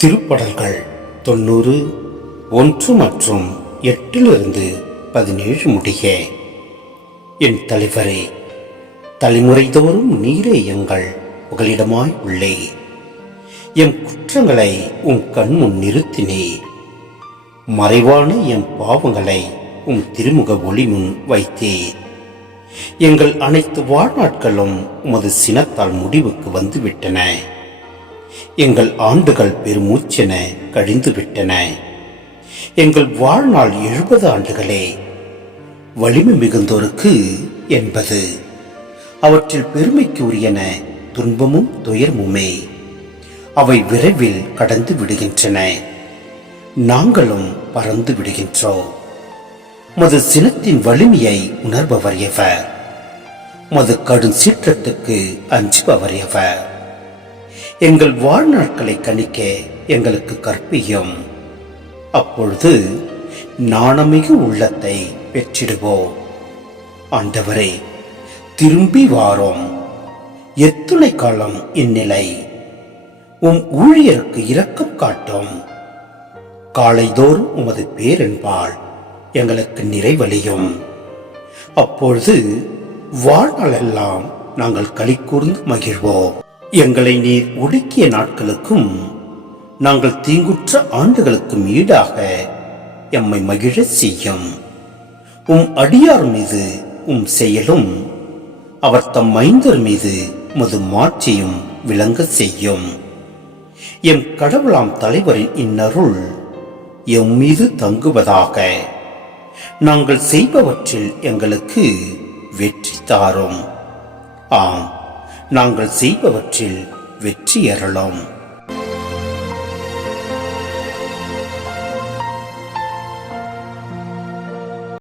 திருப்படல்கள் 90 1 மற்றும் 8 17 முடிய. என் தலைவரே, தலைமுறைதோறும் நீரே எங்கள் புகலிடமாய் உள்ளே. எம் குற்றங்களை உம் கண்முன் நிறுத்தினே. மறைவான எம் பாவங்களை உம் திருமுக ஒளி முன் வைத்தே. எங்கள் அனைத்து வாழ்நாட்களும் உமது சினத்தால் முடிவுக்கு வந்துவிட்டன. எங்கள் ஆண்டுகள் பெருமூச்சென கழிந்து விட்டன. எங்கள் வாழ்நாள் 70 ஆண்டுகளே. வலிமை மிகுந்தோருக்கு என்பது அவற்றில் பெருமைக்கு உரியன துன்பமும் துயரமுமே. அவை விரைவில் கடந்து விடுகின்றன. நாங்களும் பறந்து விடுகின்றோம். மது சினத்தின் வலிமையை உணர்பவர் எவர்? மது கடும் சீற்றத்துக்கு அஞ்சுபவர் எவர்? எங்கள் வாழ்நாட்களை கணிக்க எங்களுக்கு கற்பியும். அப்பொழுது நாணமிகு உள்ளத்தை பெற்றிடுவோம். ஆண்டவரே, திரும்பி வாரோம். எத்துணை காலம் இந்நிலை? உம் ஊழியருக்கு இரக்கம் காட்டும். காலைதோறும் உமது பேரென்பால் எங்களுக்கு நிறைவழியும். அப்பொழுது வாழ்நாளெல்லாம் நாங்கள் களி கூர்ந்து மகிழ்வோம். எங்களை நீர் ஒடுக்கிய நாட்களுக்கும் நாங்கள் தீங்குற்ற ஆண்டுகளுக்கும் ஈடாக எம்மை மகிழ செய்யும். உம் அடியார் மீது உம் செயலும் அவர் தம் மைந்தர் மீது உமது மாட்சியும் விளங்க செய்யும். எம் கடவுளாம் தலைவரின் இன்னருள் எம் மீது தங்குவதாக. நாங்கள் செய்பவற்றில் எங்களுக்கு வெற்றி தாரும். ஆம், நாங்கள் செய்பவற்றில் வெற்றி அருளும்.